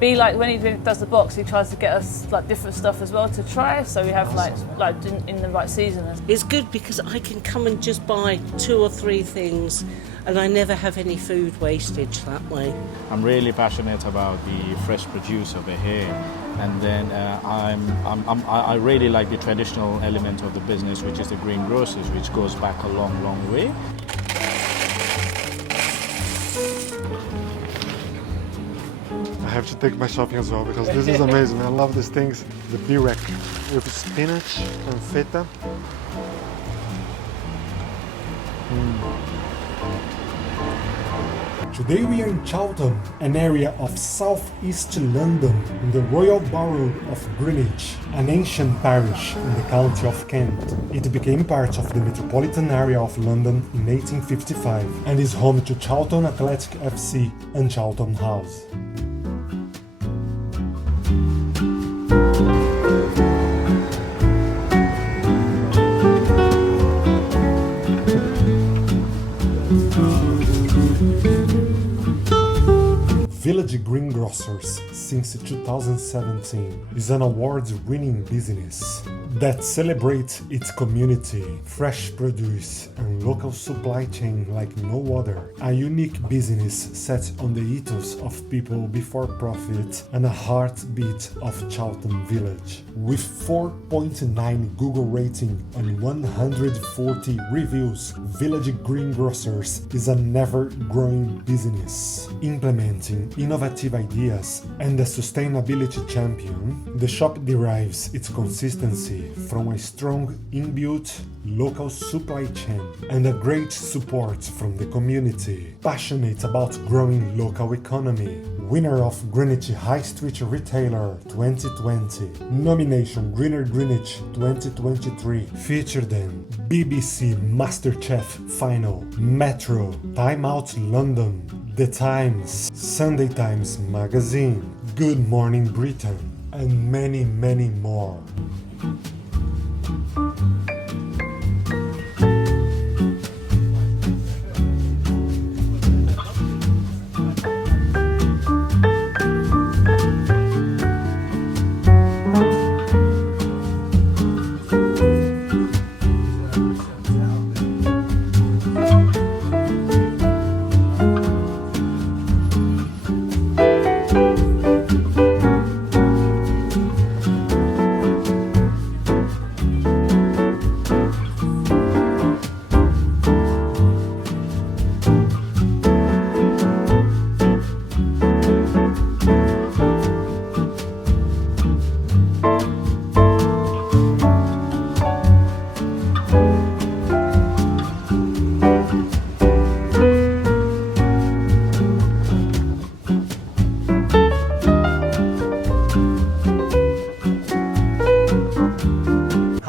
Be like when he does the box, he tries to get us like different stuff as well to try. So we have like in the right season. It's good because I can come and just buy 2 or 3 things, and I never have any food wastage that way. I'm really passionate about the fresh produce over here, and then I really like the traditional element of the business, which is the greengrocers, which goes back a long, long way. I have to take my shopping as well because this is amazing. I love these things. The birek with spinach and feta. Today we are in Chawton, an area of southeast London in the Royal Borough of Greenwich, an ancient parish in the county of Kent. It became part of the metropolitan area of London in 1855 and is home to Chawton Athletic FC and Chawton House. Village Greengrocers, since 2017, is an award-winning business that celebrates its community, fresh produce, and local supply chain like no other. A unique business set on the ethos of people before profit and a heartbeat of Chawton Village. With 4.9 Google rating and 140 reviews, Village Greengrocers is an ever-growing business, implementing innovative ideas and a sustainability champion. The shop derives its consistency from a strong inbuilt local supply chain and a great support from the community. Passionate about growing local economy. Winner of Greenwich High Street Retailer 2020. Nomination Greener Greenwich 2023. Featured in BBC MasterChef Final, Metro, Time Out London, The Times, Sunday Times Magazine, Good Morning Britain, and many, many more.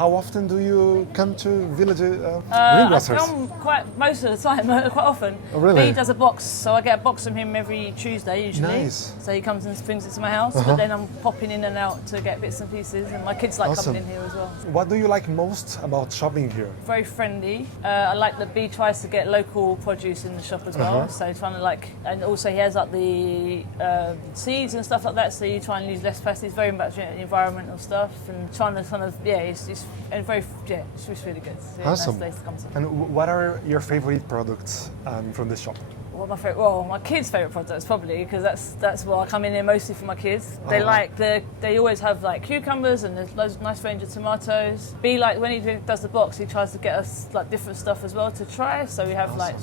How often do you come to Village I Greengrocers? come quite most of the time, quite often. Oh, really? He does a box, so I get a box from him every Tuesday usually. Nice. So he comes and brings it to my house, but then I'm popping in and out to get bits and pieces, and my kids like Awesome. coming in here as well. What do you like most about shopping here? Very friendly. I like that B tries to get local produce in the shop as well. So trying to and also he has like the seeds and stuff like that. So you try and use less plastic. It's very much environmental stuff and trying to kind of it's and very it's just really good. It's a Awesome. nice place to come to. And what are your favorite products from the shop? What my favorite? Well, my kids' favorite products probably because that's why I come in here mostly for my kids. They they always have like cucumbers and there's loads of nice range of tomatoes. Be like when he does the box, he tries to get us like different stuff as well to try. So we have like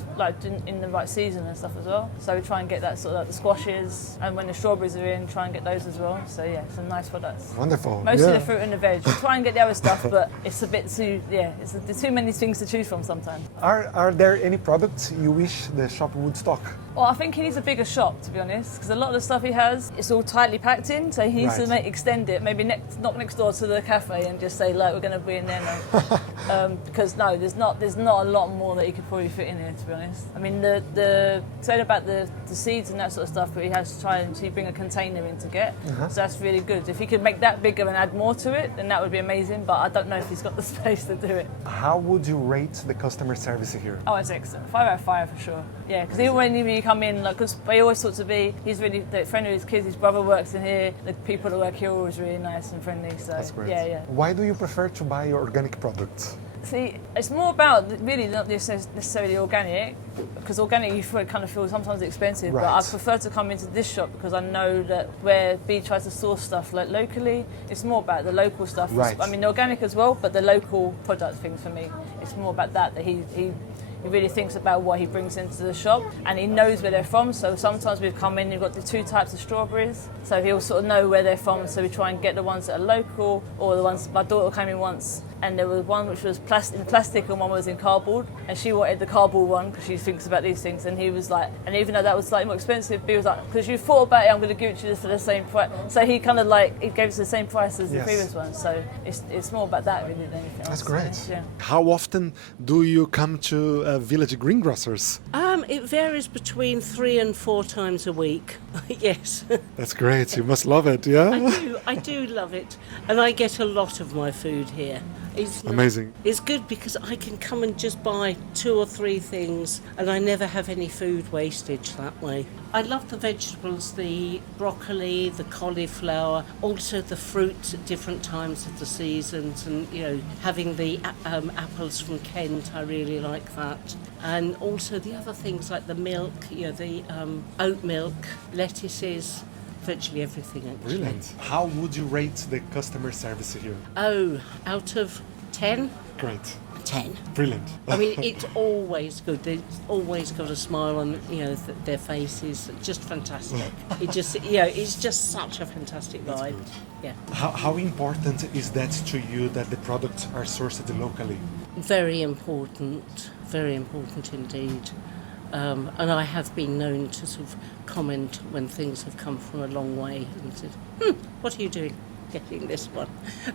in the right season and stuff as well. So we try and get that sort of like the squashes, and when the strawberries are in, try and get those as well. So yeah, some nice products. Wonderful. Mostly the fruit and the veg. We try and get the other stuff, but it's a bit too there's too many things to choose from sometimes. Are there any products you wish the shop would stock? Well, I think he needs a bigger shop, to be honest, because a lot of the stuff he has, it's all tightly packed in, so he needs to extend it, maybe knock next door to the cafe and just say, like, we're going to be in there now. Because no, there's not a lot more that he could probably fit in here, to be honest. I mean, the said about the seeds and that sort of stuff, but he has to try and bring a container in to get, so that's really good. If he could make that bigger and add more to it, then that would be amazing, but I don't know if he's got the space to do it. How would you rate the customer service here? Oh, it's excellent. 5 out of 5 for sure. Yeah, because even when you come in, like, because he always thought to be, he's really friendly with his kids, his brother works in here, the people that work here are always really nice and friendly, so That's great. yeah. Why do you prefer to buy organic products? See, it's more about really not necessarily organic, because organic you kind of feel sometimes expensive, but I Right. prefer to come into this shop because I know that where B tries to source stuff like locally, it's more about the local stuff. Right. I mean, organic as well, but the local product things for me, it's more about that he really thinks about what he brings into the shop, and he knows where they're from. So sometimes we've come in, you've got the two types of strawberries, so he'll sort of know where they're from, so we try and get the ones that are local, or the ones, my daughter came in once and there was one which was in plastic and one was in cardboard, and she wanted the cardboard one because she thinks about these things, and he was like, and even though that was slightly more expensive, he was like, because you thought about it, I'm going to give it to you for the same price. So he kind of like, he gave us the same price as the Yes. previous one, so it's more about that really than anything else. That's great. Yeah. How often do you come to Village Greengrocers? It varies between 3 and 4 times a week. Yes. That's great. You must love it, yeah? I do love it, and I get a lot of my food here. It's Amazing. It's good because I can come and just buy 2 or 3 things, and I never have any food wastage that way. I love the vegetables, the broccoli, the cauliflower, also the fruit at different times of the seasons, and having the apples from Kent, I really like that. And also the other things like the milk, the oat milk, lettuces, virtually everything actually. Brilliant. How would you rate the customer service here? Oh, out of 10? Great. 10. Brilliant. I mean, it's always good. They've always got a smile on, their faces. Just fantastic. It's just such a fantastic vibe. Yeah. How important is that to you that the products are sourced locally? Very important indeed. And I have been known to sort of comment when things have come from a long way and said, what are you doing getting this one?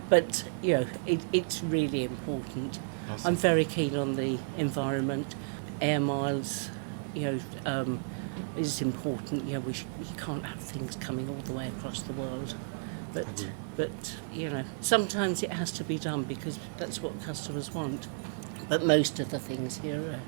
But, it's really important. Awesome. I'm very keen on the environment. Air miles, is important. We can't have things coming all the way across the world. But sometimes it has to be done because that's what customers want. But most of the things here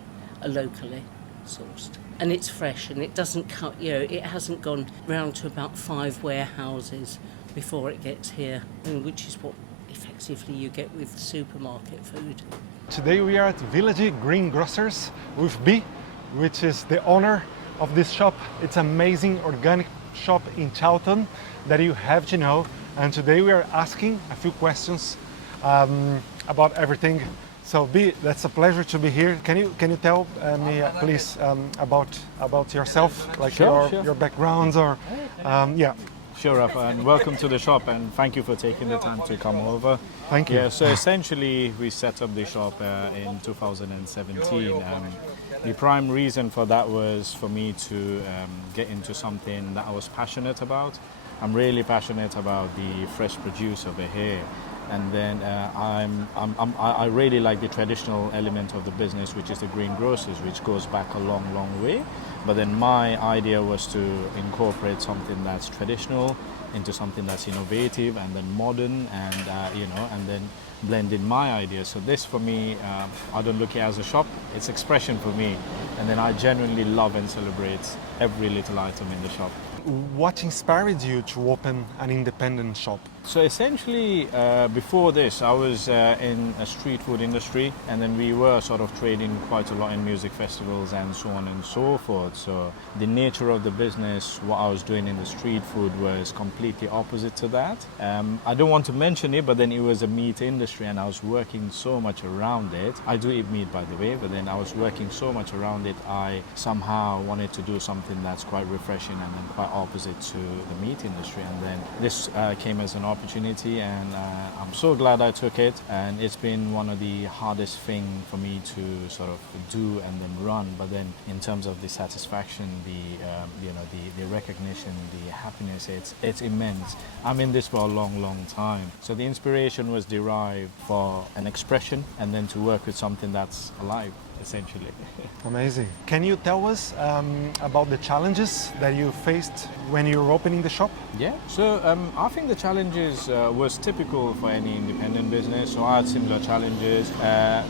are locally sourced, and it's fresh, and it doesn't cut. It hasn't gone round to about 5 warehouses before it gets here, and which is what effectively you get with supermarket food. Today we are at Village Greengrocers with B, which is the owner of this shop. It's an amazing organic shop in Charlton that you have to know. And today we are asking a few questions about everything. So B, that's a pleasure to be here. Can you tell me please about yourself, like Sure. your backgrounds or yeah. Sure, Rafa, and welcome to the shop, and thank you for taking the time to come over. Thank you. Yeah, so essentially we set up the shop in 2017. The prime reason for that was for me to get into something that I was passionate about. I'm really passionate about the fresh produce over here. And then I really like the traditional element of the business, which is the greengrocers, which goes back a long, long way. But then my idea was to incorporate something that's traditional into something that's innovative and then modern, and and then blend in my ideas. So this for me, I don't look at it as a shop; it's expression for me. And then I genuinely love and celebrate every little item in the shop. What inspired you to open an independent shop? So essentially, before this, I was in a street food industry, and then we were sort of trading quite a lot in music festivals and so on and so forth. So the nature of the business, what I was doing in the street food was completely opposite to that. I don't want to mention it, but then it was a meat industry, and I was working so much around it. I do eat meat, by the way, but then I was working so much around it, I somehow wanted to do something that's quite refreshing and then quite opposite to the meat industry. And then this came as an opportunity, and I'm so glad I took it. And it's been one of the hardest thing for me to sort of do and then run. But then in terms of the satisfaction, the recognition, the happiness, it's immense. I'm in this for a long, long time. So the inspiration was derived for an expression, and then to work with something that's alive. essentially. Amazing. Can you tell us about the challenges that you faced when you were opening the shop? Yeah, so I think the challenges was typical for any independent business. So I had similar challenges.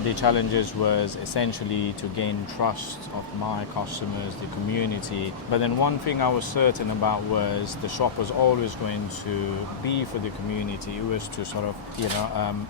The challenges was essentially to gain trust of my customers, the community. But then one thing I was certain about was the shop was always going to be for the community. It was to sort of,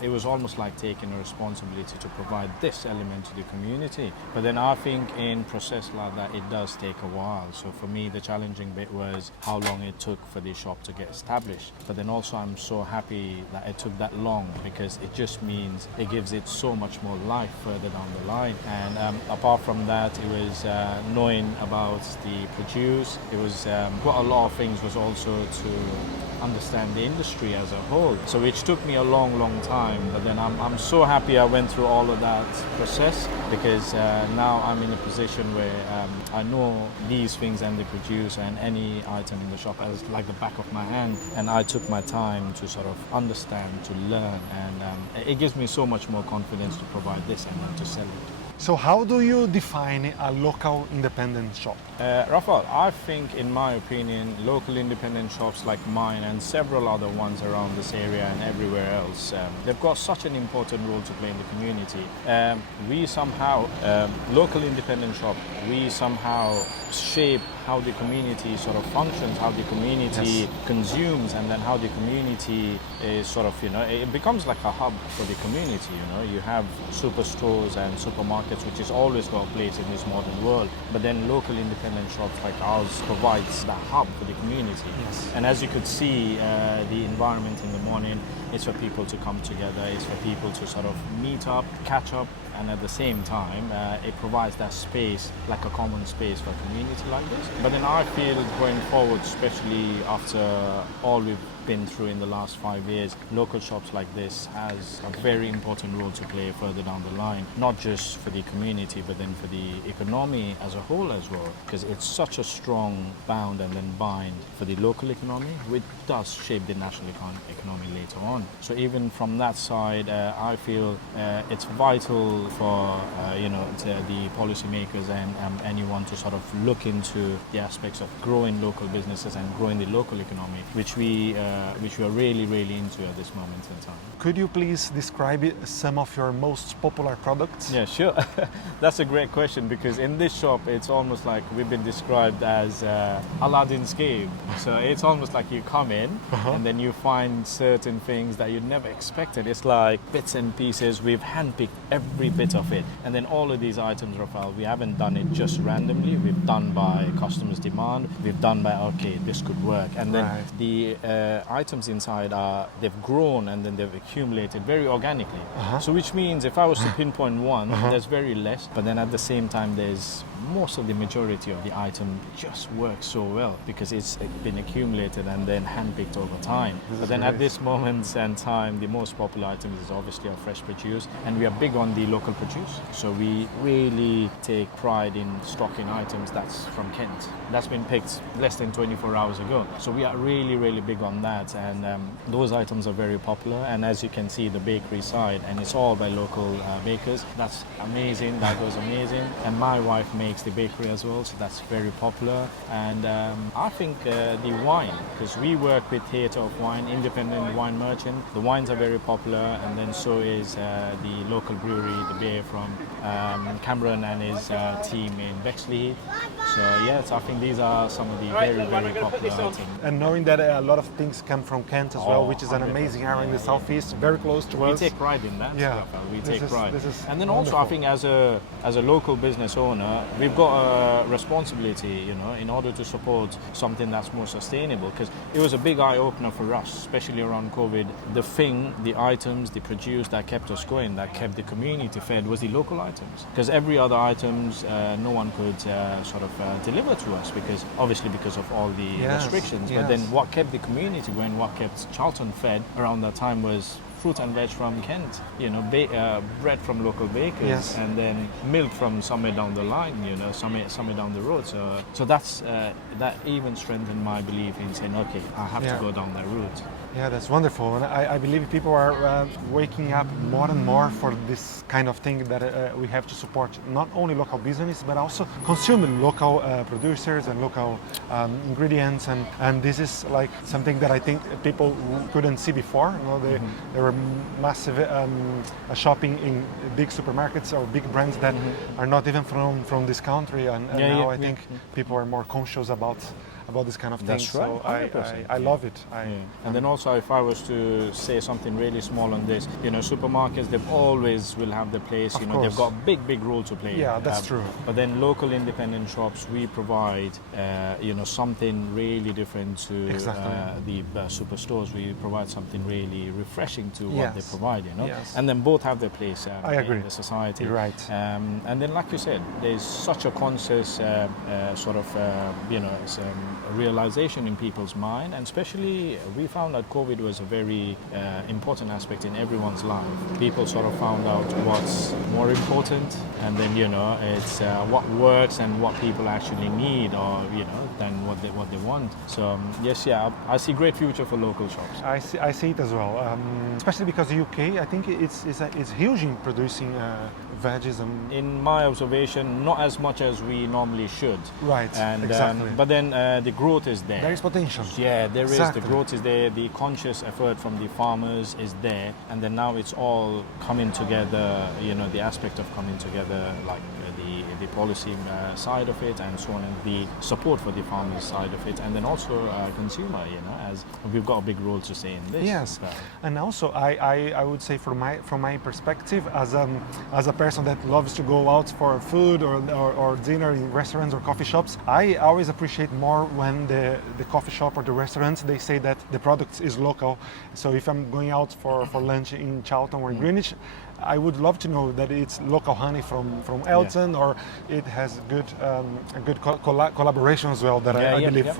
it was almost like taking a responsibility to provide this element to the community. But then I think in process like that, it does take a while. So for me, the challenging bit was how long it took for the shop to get established. But then also I'm so happy that it took that long, because it just means it gives it so much more life further down the line. And apart from that, it was knowing about the produce. It was quite a lot of things was also to understand the industry as a whole. So which took me a long time, but then I'm so happy I went through all of that process, because now I'm in a position where I know these things and the produce and any item in the shop as like the back of my hand, and I took my time to sort of understand, to learn, and it gives me so much more confidence to provide this and then to sell it. So how do you define a local independent shop? Rafael, I think, in my opinion, local independent shops like mine and several other ones around this area and everywhere else, they've got such an important role to play in the community. We somehow, local independent shop, we somehow shape how the community sort of functions, how the community consumes, and then how the community is sort of, it becomes like a hub for the community. You have superstores and supermarkets, which has always got a place in this modern world, but then local independent shops like ours provides that hub for the community. And as you could see, the environment in the morning, it's for people to come together, it's for people to sort of meet up, catch up, and at the same time, it provides that space, like a common space for a community like this. But then I feel going forward, especially after all we've been through in the last 5 years, local shops like this has a very important role to play further down the line, not just for the community, but then for the economy as a whole as well, because it's such a strong bound and then bind for the local economy, which does shape the national economy later on. So even from that side, I feel it's vital for the policymakers and anyone to sort of look into the aspects of growing local businesses and growing the local economy, which we are really into at this moment in time. Could you please describe some of your most popular products? Yeah, sure. That's a great question, because in this shop it's almost like we've been described as Aladdin's cave. So it's almost like you come in and then you find certain things that you'd never expected. It's like bits and pieces. We've handpicked every bit of it, and then all of these items, Rafael, we haven't done it just randomly. We've done by customers' demand. We've done by, okay, this could work, and then the items inside they've grown and then they've accumulated very organically. So which means if I was to pinpoint one, there's very less, but then at the same time there's most of the majority of the item just works so well because it's been accumulated and then handpicked over time. But then at this moment in time, the most popular item is obviously our fresh produce, and we are big on the local produce. So we really take pride in stocking items that's from Kent. That's been picked less than 24 hours ago. So we are really big on that, and those items are very popular. And as you can see, the bakery side, and it's all by local bakers. That's amazing. That goes amazing. And my wife makes the bakery as well, so that's very popular. And I think the wine, because we work with Theatre of Wine, independent wine merchant. The wines are very popular, and then so is the local brewery, the beer from Cameron and his team in Bexley. So yes, I think these are some of the very popular items. And knowing that a lot of things come from Kent as well, which is an amazing area in the southeast, very close to us. We take pride in that. Yeah, we take pride. And then wonderful. also, I think as a local business owner, we've got a responsibility, in order to support something that's more sustainable. Because it was a big eye opener for us, especially around COVID. The items, the produce that kept us going, that kept the community fed, was the local items. Because every other items, no one could sort of deliver to us because of all the restrictions. But then what kept the community going, what kept Charlton fed around that time was fruit and veg from Kent, bread from local bakers, Yes. and then milk from somewhere down the line, somewhere down the road. So that's that even strengthened my belief in saying, okay, I have Yeah. to go down that route. Yeah, that's wonderful, and I believe people are waking up more and more for this kind of thing, that we have to support not only local business but also consuming local producers and local ingredients, and this is like something that I think people couldn't see before. There were massive shopping in big supermarkets or big brands that are not even from this country, and now I think people are more conscious about this kind of thing. That's right, So 100%, I love it. And then also, if I was to say something really small on this, supermarkets, they always will have the place, Of they've course. got a big role to play. Yeah, that's true. But then local independent shops, we provide, something really different to Exactly. the superstores. We provide something really refreshing to what Yes. they provide, Yes. And then both have their place I agree. in the society. You're right. And then, like you said, there's such a conscious realization in people's mind, and especially we found that COVID was a very important aspect in everyone's life. People sort of found out what's more important, and then it's what works and what people actually need, or than what they want. So yes, I see great future for local shops. I see it as well, especially because the UK, I think it's huge in producing veggies and In my observation, not as much as we normally should. Right, And exactly. but then the growth is there. there is potential. Yeah, there is. Exactly. The growth is there. The conscious effort from the farmers is there, and then now it's all coming together. The aspect of coming together, like the policy side of it, and so on, and the support for the farmers side of it, and then also consumer. As we've got a big role to say in this. Yes, So, and also I would say from my perspective, as a person that loves to go out for food or dinner in restaurants or coffee shops, I always appreciate more when the coffee shop or the restaurants, they say that the product is local. So if I'm going out for lunch in Charlton or in Greenwich, I would love to know that it's local honey from Elton, or it has a good collaboration as well, that I believe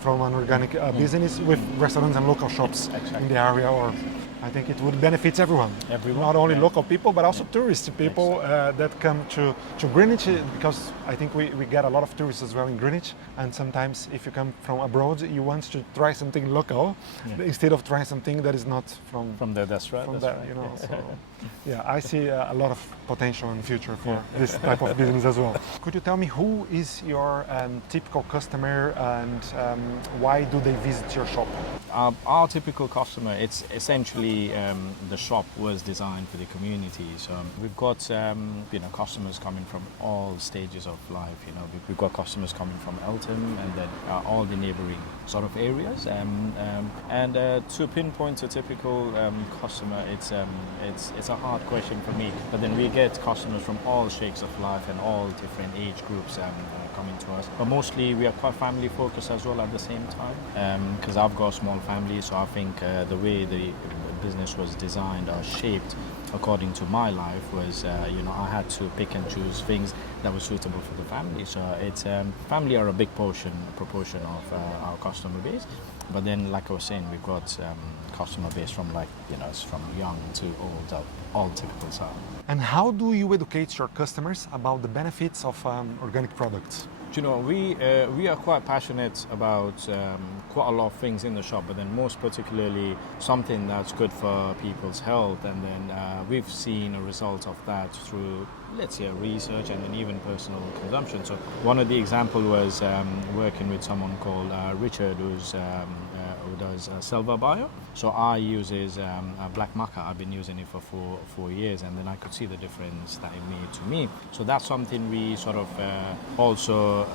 from an organic business with restaurants and local shops in the area, or I think it would benefit everyone. Not only local people, but also tourist people that come to Greenwich, because I think we get a lot of tourists as well in Greenwich, and sometimes if you come from abroad, you want to try something local instead of trying something that is not from there, that's right. from that's there, right. So, yeah, I see a lot of potential in the future for this type of business as well. Could you tell me who is your typical customer, and why do they visit your shop? Our typical customer, it's essentially the shop was designed for the community. So we've got customers coming from all stages of life. We've got customers coming from Eltham, and then all the neighbouring sort of areas. And to pinpoint a typical customer, it's a hard question for me. But then we get customers from all shapes of life and all different age groups coming to us. But mostly we are quite family focused as well at the same time, because I've got a small family, so I think the way the business was designed or shaped according to my life was, I had to pick and choose things that were suitable for the family. So it's family are a big proportion of our customer base. But then, like I was saying, we've got customer base from it's from young to old, all typical style. And how do you educate your customers about the benefits of organic products? We are quite passionate about quite a lot of things in the shop, but then most particularly something that's good for people's health, and then we've seen a result of that through, let's say, research and then even personal consumption. So one of the example was working with someone called Richard, who does Selva Bio. So I use his black maca. I've been using it for four years, and then I could see the difference that it made to me. So that's something we sort of also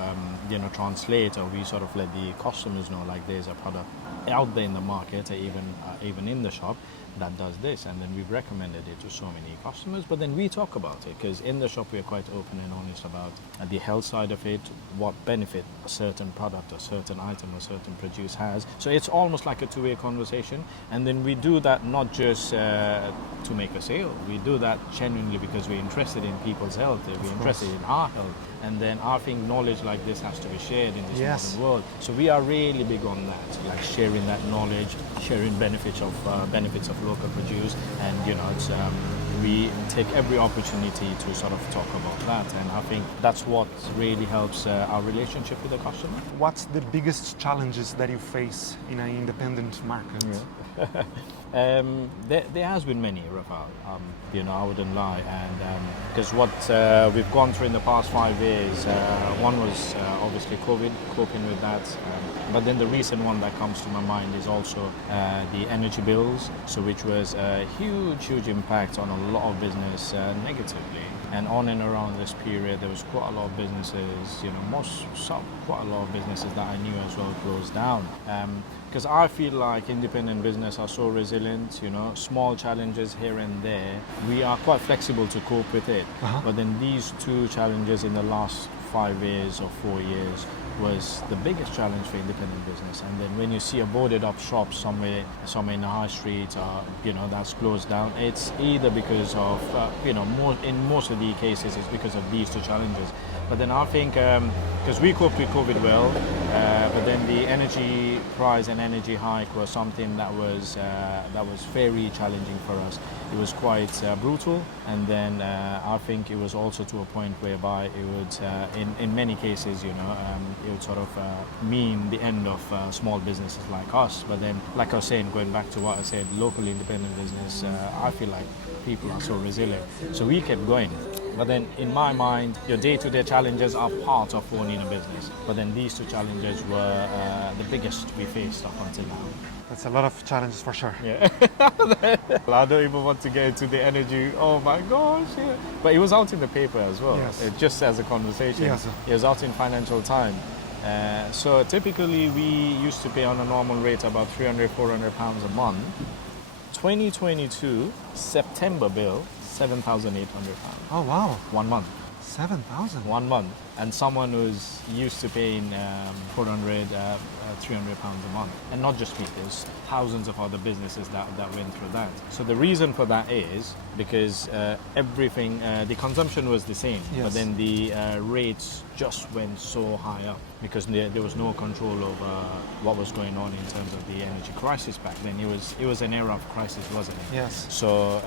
translate, or we sort of let the customers know, like there's a product out there in the market, or even in the shop, that does this, and then we've recommended it to so many customers. But then we talk about it, because in the shop we're quite open and honest about the health side of it, what benefit a certain product, a certain item, a certain produce has. So it's almost like a two-way conversation, and then we do that not just to make a sale. We do that genuinely because we're interested in people's health, we're interested in our health, and then I think knowledge like this has to be shared in this modern world. So we are really big on that, like sharing sharing that knowledge, sharing benefits of local produce, and it's we take every opportunity to sort of talk about that, and I think that's what really helps our relationship with the customer. What's the biggest challenges that you face in an independent market? There has been many, Rafael. I wouldn't lie, and because what we've gone through in the past 5 years, one was obviously COVID, coping with that, but then the recent one that comes to my mind is also the energy bills, so which was a huge impact on a lot of business negatively. And on and around this period, there was quite a lot of businesses, quite a lot of businesses that I knew as well closed down. Because I feel like independent business are so resilient, small challenges here and there, we are quite flexible to cope with it. But then these two challenges in the last 5 years or 4 years was the biggest challenge for independent business. And then when you see a boarded up shop somewhere in the high street, that's closed down, it's either because of, in most of the cases, it's because of these two challenges. But then I think, because we coped with COVID well, but then the energy price and energy hike was something that was very challenging for us. It was quite brutal, and then I think it was also to a point whereby it would, in many cases, it would sort of mean the end of small businesses like us. But then, like I was saying, going back to what I said, local independent business, I feel like people are so resilient. So we kept going. But then in my mind, your day-to-day challenges are part of owning a business. But then these two challenges were the biggest we faced up until now. That's a lot of challenges for sure. Yeah. I don't even want to get into the energy. Oh my gosh. Yeah. But it was out in the paper as well. Yes. Just as a conversation. Yes. It was out in Financial Times. So typically we used to pay on a normal rate about £300, £400 a month. 2022 September bill, £7,800. Oh wow. 1 month. 7,000. 1 month. And someone who's used to paying £400, £300 a month. And not just me, there's thousands of other businesses that went through that. So the reason for that is because everything, the consumption was the same, Yes. but then the rates just went so high up because there was no control over what was going on in terms of the energy crisis back then. It was an era of crisis, wasn't it? Yes. So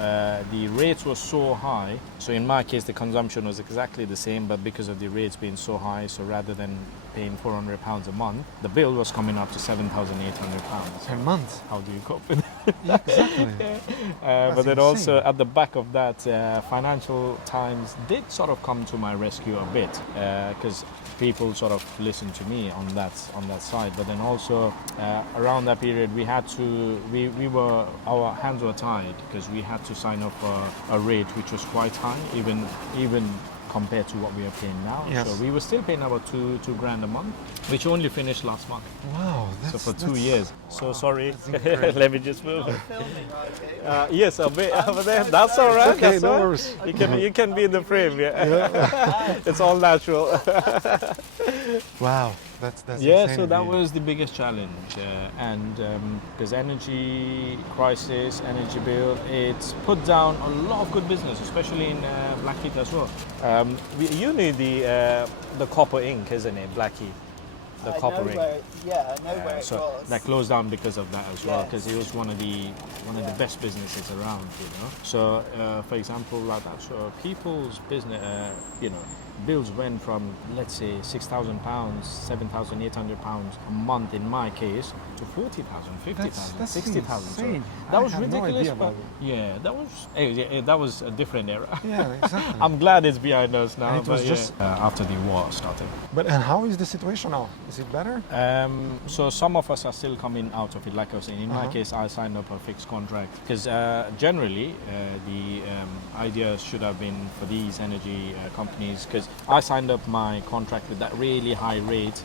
the rates were so high. So in my case, the consumption was exactly the same, but because of the rates being so high, so rather than paying £400 a month, the bill was coming up to £7,800 Per month. How do you cope with it? Yeah, exactly. But then insane. also at the back of that, Financial Times did sort of come to my rescue a bit because people sort of listened to me on that side. But then also around that period, we had to our hands were tied because we had to sign up for a rate which was quite high, even compared to what we are paying now. Yes. So we were still paying about two grand a month, which only finished last month. Wow. So for 2 that's- years. So sorry. that's incredible. Let me just move. Yes, a bit over there. That's all right. Okay, That's no all right. worries. You can be in the frame. Yeah. It's all natural. Wow. That's Yeah. insane. So that was the biggest challenge, and because energy crisis, energy bill, it's put down a lot of good business, especially in Blackheath as well. You knew the copper ink, isn't it, Blackheath? The copper ink. I know where it So was. that closed down because of that as well, Yes. because it was one of the best businesses around, So, for example, like that, so people's business, bills went from, let's say, £6,000, £7,800 a month in my case, to 40,000, 50,000, That's 60,000. So insane. that I was had no ridiculous. idea about but yeah, that was a different era. Yeah, exactly. I'm glad it's behind us now. And it was but just- after the war started. But and how is the situation now? Is it better? So some of us are still coming out of it. Like I was saying, in my Uh-huh. case, I signed up a fixed contract because generally the idea should have been for these energy companies, because I signed up my contract with that really high rate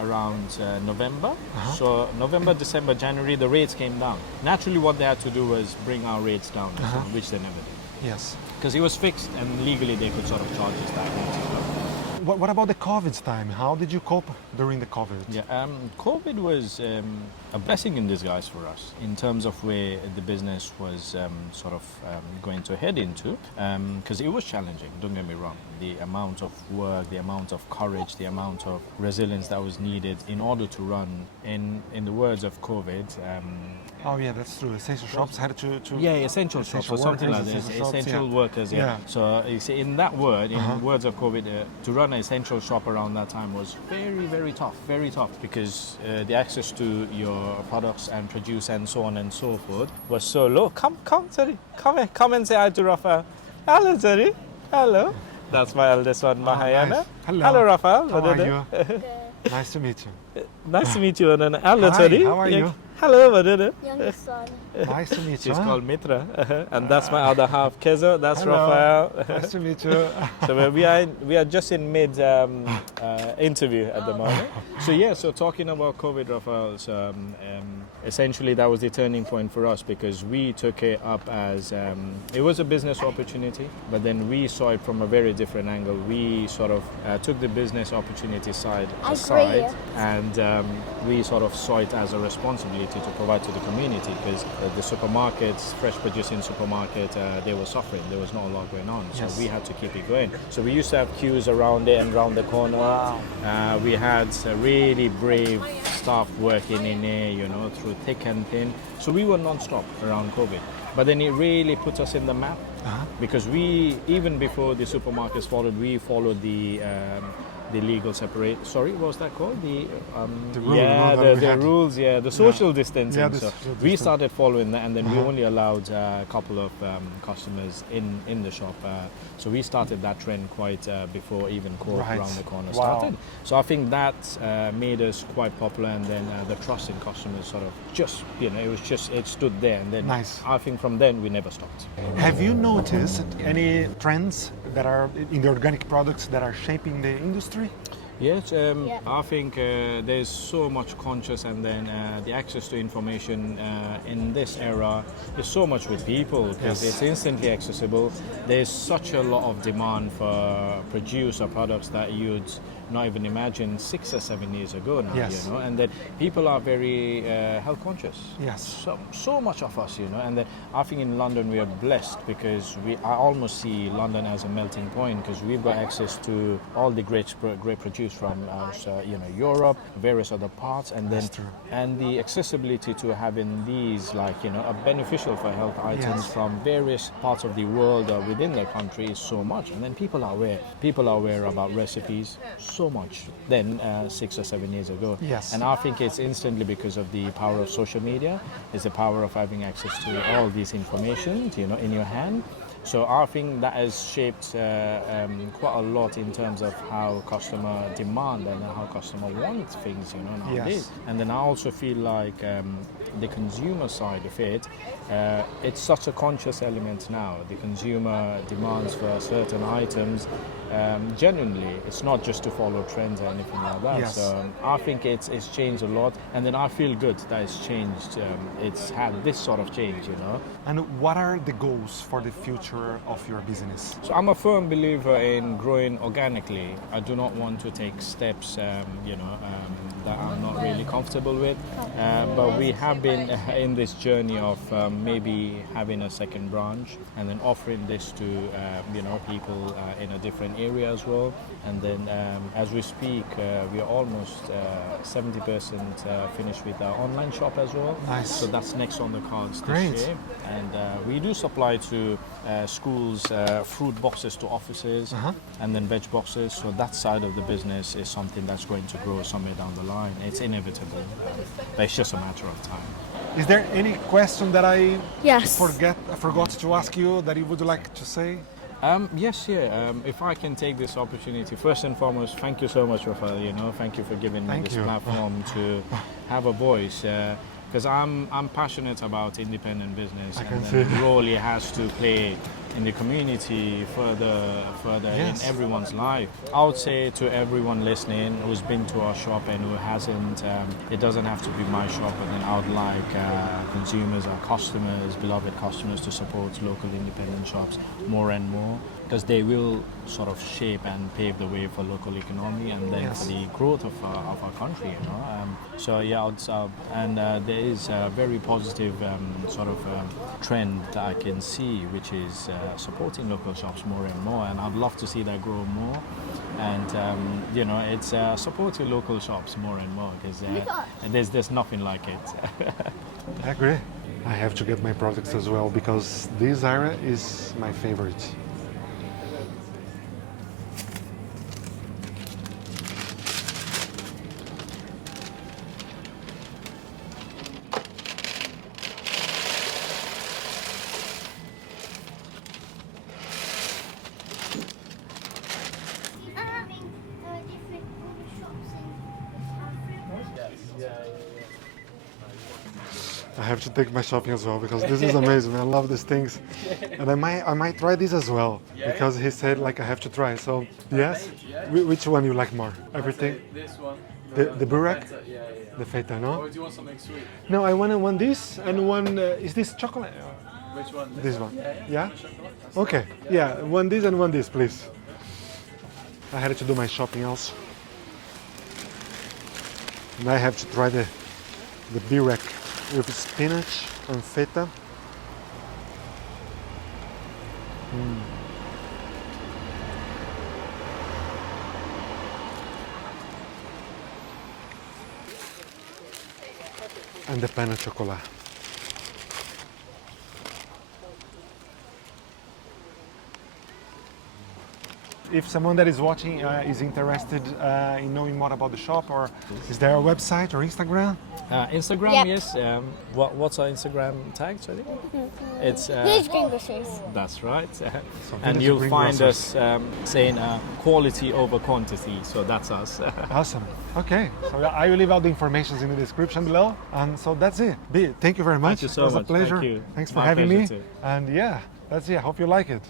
around November. So November, December, January, the rates came down. Naturally, what they had to do was bring our rates down, as well, which they never did. Yes. Because it was fixed and legally they could sort of charge us that rate as well. what about the COVID time? How did you cope during the COVID? Yeah, COVID was a blessing in disguise for us in terms of where the business was going to head into, because it was challenging, don't get me wrong. The amount of work, the amount of courage, the amount of resilience that was needed in order to run, in the words of COVID, Oh yeah, that's true. Essential shops had to essential shops or something like this. Essential workers, yeah. So you see, in that word, in words of COVID, to run an essential shop around that time was very, very tough, because the access to your products and produce and so on and so forth was so low. Come, sorry, come here, come and say hi to Rafael. Hello, sorry. Hello. That's my eldest one, Mahayana. Nice. Hello, Rafael. How are you? Nice to meet you. Nice to meet you, Anana. Hello, Hi, sorry. how are you? Hello, Madana. Youngest son. Nice to meet you. She's called Mitra, and that's my other half, Kezo. That's Hello. Rafael. Nice to meet you. So we are just in mid interview at the moment. So talking about COVID, Rafael, essentially that was the turning point for us, because we took it up as it was a business opportunity, but then we saw it from a very different angle. We sort of took the business opportunity side aside, and we sort of saw it as a responsibility to provide to the community, because the supermarkets, fresh producing supermarket, they were suffering. There was not a lot going on, so we had to keep it going. So we used to have queues around it and around the corner. Wow. We had really brave staff working in there, through thick and thin. So we were non-stop around COVID. But then it really put us in the map, because we, even before the supermarkets followed, we followed the legal separate. Sorry, what was that called? The rule, the rules. Yeah, the social distancing. Yeah, so social we distance. started following that, and then we only allowed a couple of customers in the shop. So we started that trend quite before even Court Right. around the corner Wow. started. So I think that made us quite popular, and then the trust in customers sort of just, it stood there, and then Nice. I think from then we never stopped. Have you noticed any trends that are in the organic products that are shaping the industry? Yes, I think there's so much conscious, and then the access to information in this era is so much with people, because Yes. it's instantly accessible. There's such a lot of demand for producer products that you'd not even imagine 6 or 7 years ago now, Yes. and then people are very health conscious. Yes. So much of us, and then I think in London we are blessed, because I almost see London as a melting point, because we've got access to all the great produce from Europe, various other parts, and then That's true. and the accessibility to having these are beneficial for health items Yes. from various parts of the world or within the country is so much, and then people are aware about recipes so much than 6 or 7 years ago. Yes. And I think it's instantly because of the power of social media, is the power of having access to all these information, in your hand. So I think that has shaped quite a lot in terms of how customer demand and how customer want things, nowadays. Yes. And then I also feel like the consumer side of it, it's such a conscious element now. The consumer demands for certain items. Genuinely, it's not just to follow trends or anything like that. Yes. So I think it's changed a lot, and then I feel good that it's changed. It's had this sort of change, And what are the goals for the future of your business? So I'm a firm believer in growing organically. I do not want to take steps, that I'm not really comfortable with. But we have been in this journey of maybe having a second branch, and then offering this to people in a different area as well. And then as we speak, we are almost 70% finished with our online shop as well. Nice. So that's next on the cards Great. this year. And we do supply to schools, fruit boxes to offices, and then veg boxes. So that side of the business is something that's going to grow somewhere down the line. It's inevitable, but it's just a matter of time. Is there any question that I Yes. forgot to ask you that you would like to say? Yes, yeah. If I can take this opportunity, first and foremost, thank you so much, Rafael. Thank you for giving me Thank this you. platform to have a voice. Because I'm passionate about independent business, I and can then see. Rolly has to play in the community, further Yes. in everyone's life. I would say to everyone listening who's been to our shop and who hasn't, it doesn't have to be my shop, but then I would like consumers, our customers, beloved customers, to support local independent shops more and more, because they will sort of shape and pave the way for local economy and then Yes. for the growth of our country, you know. So yeah, there is a very positive sort of trend that I can see, which is supporting local shops more and more, and I'd love to see that grow more. And you know, it's supporting local shops more and more, because there's nothing like it. I agree. I have to get my products as well because this area is my favorite. Having different shops in I have to take my shopping as well because this is amazing. I love these things, and I might try this as well because he said like I have to try. So yes, which one you like more? Everything. This one. The burek, Yeah, yeah, yeah. the feta, no? Or do you want something sweet? No, I want this and one. Is this chocolate? Which one? This one. Yeah, Yeah. chocolate. That's Okay. Yeah, one this and one this, please. I had to do my shopping else. And I have to try the burek with spinach and feta. And the pain au chocolat. If someone that is watching is interested in knowing more about the shop, or is there a website or Instagram? Instagram, Yep. yes. What's our Instagram tag? Sorry, it's These green groceries. that's right. Vintage And you'll Green find Grocers. us saying quality over quantity. So that's us. Awesome. Okay, so I will leave out the information in the description below. And so that's it. B, thank you very much. Thank you so it was much. a pleasure. Thank you. Thanks for My having me. pleasure too. And yeah, that's it. I hope you like it.